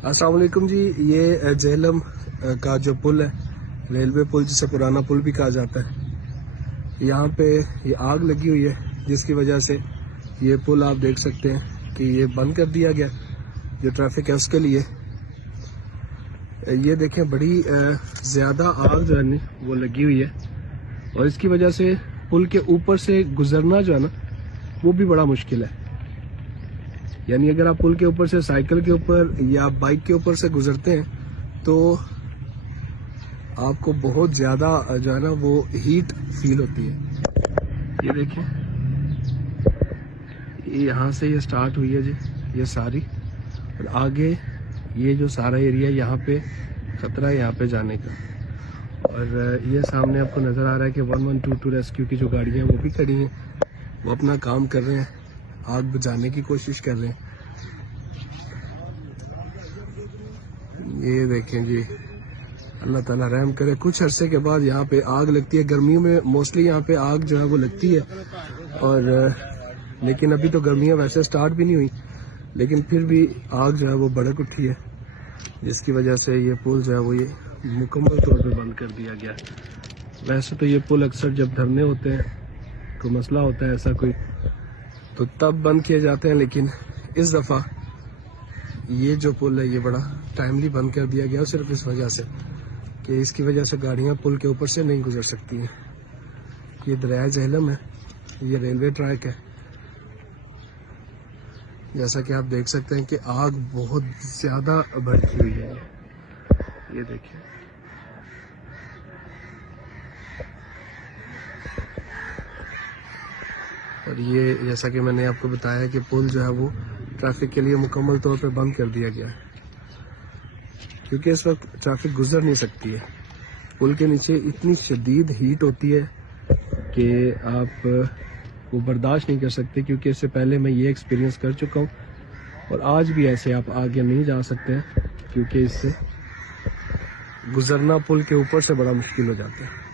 अस्सलाम वालेकुम जी। ये झेलम का जो पुल है, रेलवे पुल जिसे पुराना पुल भी कहा जाता है, यहाँ पे ये आग लगी हुई है जिसकी वजह से ये पुल आप देख सकते हैं कि ये बंद कर दिया गया जो ट्रैफिक है उसके लिए। ये देखें बड़ी ज़्यादा आग जो है वो लगी हुई है और इसकी वजह से पुल के ऊपर से गुजरना जो है ना वो भी बड़ा मुश्किल है। यानी अगर आप पुल के ऊपर से साइकिल के ऊपर या बाइक के ऊपर से गुजरते हैं तो आपको बहुत ज़्यादा जो है ना वो हीट फील होती है। ये देखें, यहाँ से ये स्टार्ट हुई है जी ये सारी, और आगे ये जो सारा एरिया यहाँ पे खतरा है यहाँ पे जाने का। और ये सामने आपको नज़र आ रहा है कि 1122 रेस्क्यू की जो गाड़ियाँ हैं वो भी खड़ी हैं, वो अपना काम कर रहे हैं, आग बुझाने की कोशिश कर रहे हैं। ये देखें जी, अल्लाह ताला रहम करे। कुछ अरसे के बाद यहाँ पे आग लगती है। गर्मियों में मोस्टली यहाँ पे आग जो है वो लगती है, और लेकिन अभी तो गर्मियाँ वैसे स्टार्ट भी नहीं हुई, लेकिन फिर भी आग जो है वो भड़क उठी है, जिसकी वजह से ये पुल जो है वो ये मुकम्मल तौर पे बंद कर दिया गया। वैसे तो ये पुल अक्सर जब धरने होते हैं तो मसला होता है ऐसा कोई, तो तब बंद किए जाते हैं, लेकिन इस दफ़ा ये जो पुल है ये बड़ा टाइमली बंद कर दिया गया, सिर्फ इस वजह से कि इसकी वजह से गाड़ियाँ पुल के ऊपर से नहीं गुजर सकती हैं। ये दरिया झेलम है, ये रेलवे ट्रैक है। जैसा कि आप देख सकते हैं कि आग बहुत ज़्यादा भड़की हुई है। ये देखिए, और ये जैसा कि मैंने आपको बताया कि पुल जो है वो ट्रैफिक के लिए मुकम्मल तौर पे बंद कर दिया गया है, क्योंकि इस वक्त ट्रैफिक गुजर नहीं सकती है। पुल के नीचे इतनी शदीद हीट होती है कि आप वो बर्दाश्त नहीं कर सकते, क्योंकि इससे पहले मैं ये एक्सपीरियंस कर चुका हूँ, और आज भी ऐसे आप आगे नहीं जा सकते हैं, क्योंकि इससे गुजरना पुल के ऊपर से बड़ा मुश्किल हो जाता है।